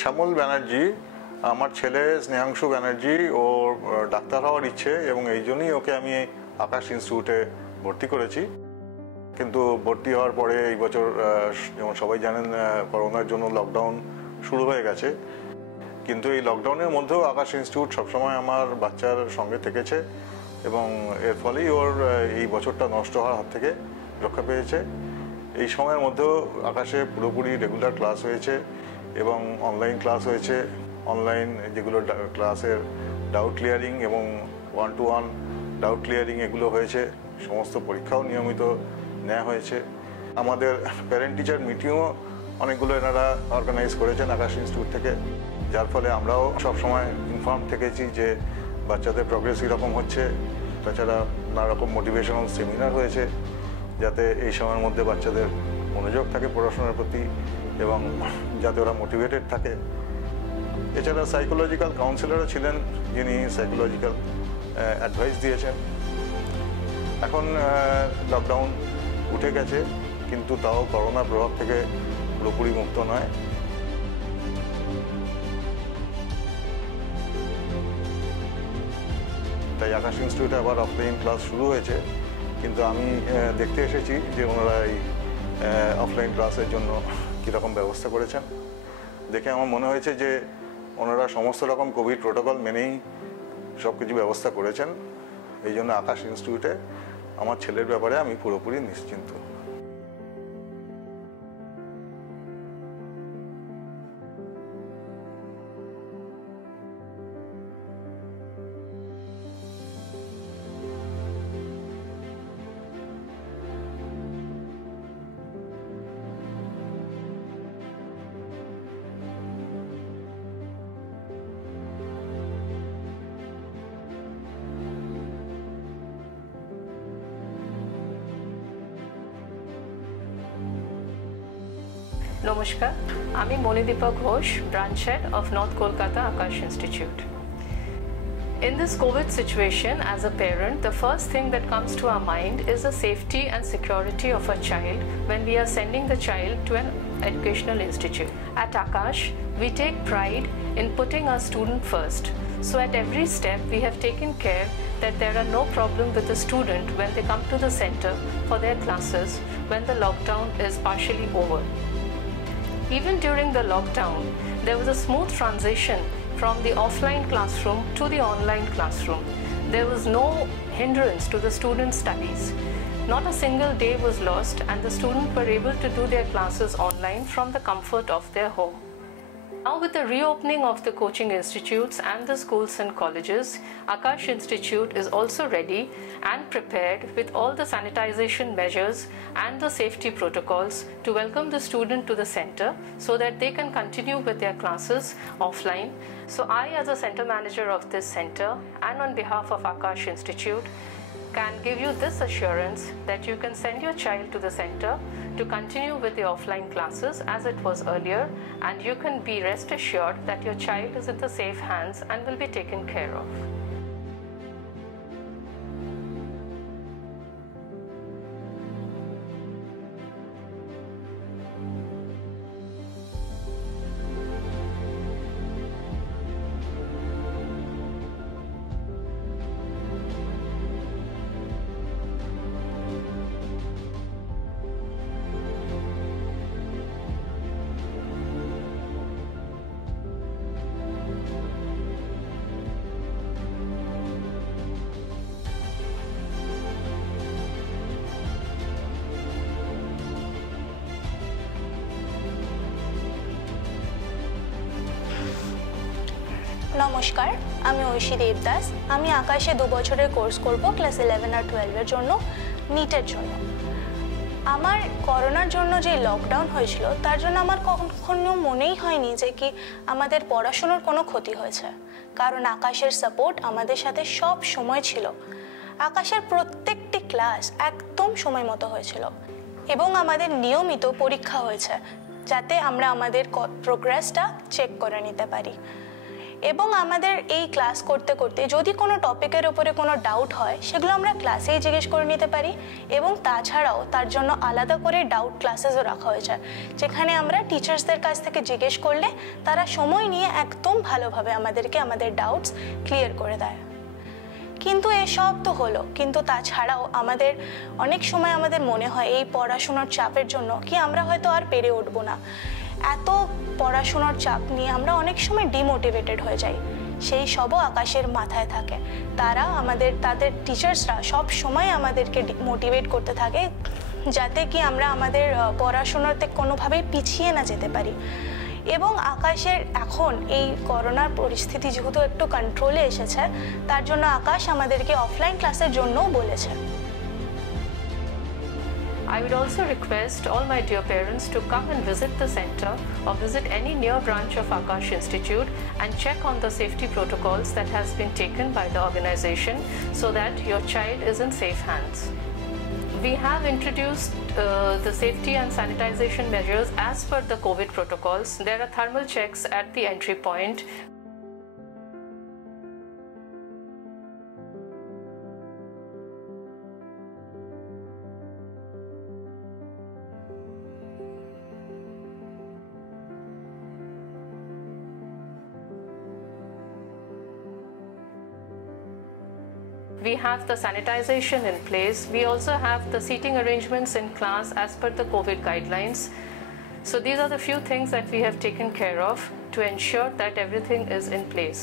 শ্যামল ব্যানার্জি। আমার ছেলে স্নেহাংশু ব্যানার্জি, ওর ডাক্তার হওয়ার ইচ্ছে এবং এই জন্যই ওকে আমি আকাশ ইনস্টিটিউটে ভর্তি করেছি। কিন্তু ভর্তি হওয়ার পরে এই বছর যেমন সবাই জানেন করোনার জন্য লকডাউন শুরু হয়ে গেছে, কিন্তু এই লকডাউনের মধ্যেও আকাশ ইনস্টিটিউট সবসময় আমার বাচ্চার সঙ্গে থেকেছে এবং এর ফলেই ওর এই বছরটা নষ্ট হওয়ার হাত থেকে রক্ষা পেয়েছে। এই সময়ের মধ্যেও আকাশে পুরোপুরি রেগুলার ক্লাস হয়েছে এবং অনলাইন ক্লাস হয়েছে। অনলাইন যেগুলো ক্লাসের ডাউট ক্লিয়ারিং এবং 1-to-1 ডাউট ক্লিয়ারিং এগুলো হয়েছে। সমস্ত পরীক্ষাও নিয়মিত নেওয়া হয়েছে। আমাদের প্যারেন্ট টিচার মিটিংও অনেকগুলো এনারা অর্গানাইজ করেছেন আকাশ ইনস্টিটিউট থেকে, যার ফলে আমরাও সবসময় ইনফর্ম থেকেছি যে বাচ্চাদের প্রোগ্রেস কীরকম হচ্ছে। তাছাড়া নানা রকম মোটিভেশনাল সেমিনার হয়েছে যাতে এই সময়ের মধ্যে বাচ্চাদের মনোযোগ থাকে পড়াশোনার প্রতি এবং যাতে ওরা মোটিভেটেড থাকে। এছাড়া সাইকোলজিক্যাল কাউন্সিলরও ছিলেন যিনি সাইকোলজিক্যাল অ্যাডভাইস দিয়েছেন। এখন লকডাউন উঠে গেছে, কিন্তু তাও করোনার প্রভাব থেকে পুরোপুরি মুক্ত নয়। তাই আকাশ ইনস্টিটিউটে আবার অফলাইন ক্লাস শুরু হয়েছে, কিন্তু আমি দেখতে এসেছি যে ওনারা এই অফলাইন ক্লাসের জন্য কীরকম ব্যবস্থা করেছেন। দেখে আমার মনে হয়েছে যে ওনারা সমস্ত রকম কোভিড প্রোটোকল মেনেই সব কিছু ব্যবস্থা করেছেন। এই জন্য আকাশ ইনস্টিটিউটে আমার ছেলের ব্যাপারে আমি পুরোপুরি নিশ্চিন্ত। Namaskar, আমি Manidipa Ghosh, branch head of North Kolkata Akash Institute. In this COVID situation, as a parent, the first thing that comes to our mind is the safety and security of a child when we are sending the child to an educational institute. At Akash, we take pride in putting our student first. So at every step, we have taken care that there are no problems with the student when they come to the center for their classes when the lockdown is partially over. Even during the lockdown, there was a smooth transition from the offline classroom to the online classroom. There was no hindrance to the students' studies. Not a single day was lost, and the students were able to do their classes online from the comfort of their home. Now with the reopening of the coaching institutes and the schools and colleges, Akash Institute is also ready and prepared with all the sanitization measures and the safety protocols to welcome the student to the center so that they can continue with their classes offline. So I, as a center manager of this center and on behalf of Akash Institute, can give you this assurance that you can send your child to the center to continue with the offline classes as it was earlier, and you can be rest assured that your child is in the safe hands and will be taken care of. নমস্কার, আমি ঐশী দেবদাস। আমি আকাশে 2 বছরের course করব class 11 আর 12 এর জন্য, নিটের জন্য। আমার করোনার জন্য যে লকডাউন হয়েছিল তার জন্য আমার কখনো মনেই হয়নি যে কি আমাদের পড়াশোনার কোনো ক্ষতি হয়েছে, কারণ আকাশের সাপোর্ট আমাদের সাথে সব সময় ছিল। আকাশের প্রত্যেকটি ক্লাস একদম সময় মতো হয়েছিল এবং আমাদের নিয়মিত পরীক্ষা হয়েছে যাতে আমরা আমাদের প্রোগ্রেসটা চেক করে নিতে পারি। এবং আমাদের এই ক্লাস করতে করতে যদি কোনো টপিকের উপরে কোনো ডাউট হয় সেগুলো আমরা ক্লাসেই জিজ্ঞেস করে নিতে পারি, এবং তাছাড়াও তার জন্য আলাদা করে ডাউট ক্লাসেসও রাখা হয়েছে, যেখানে আমরা টিচার্সদের কাছ থেকে জিজ্ঞেস করলে তারা সময় নিয়ে একদম ভালোভাবে আমাদেরকে আমাদের ডাউটস ক্লিয়ার করে দেয়। কিন্তু এসব তো হলো, কিন্তু তাছাড়াও আমাদের অনেক সময় আমাদের মনে হয় এই পড়াশোনার চাপের জন্য কি আমরা হয়তো আর পেরে উঠবো না। এত পড়াশোনার চাপ নিয়ে আমরা অনেক সময় ডিমোটিভেটেড হয়ে যাই। সেই সবও আকাশের মাথায় থাকে। তাদের টিচার্সরা সব সময় আমাদেরকে মোটিভেট করতে থাকে যাতে কি আমরা আমাদের পড়াশোনাতে কোনোভাবেই পিছিয়ে না যেতে পারি। এবং আকাশের এখন এই করোনার পরিস্থিতি যেহেতু একটু কন্ট্রোলে এসেছে, তার জন্য আকাশ আমাদেরকে অফলাইন ক্লাসের জন্যও বলেছে। I would also request all my dear parents to come and visit the center or visit any near branch of Akash Institute and check on the safety protocols that has been taken by the organization so that your child is in safe hands. We have introduced the safety and sanitization measures as per the COVID protocols. There are thermal checks at the entry point. We have the sanitization in place. We also have the seating arrangements in class as per the COVID guidelines. So these are the few things that we have taken care of to ensure that everything is in place.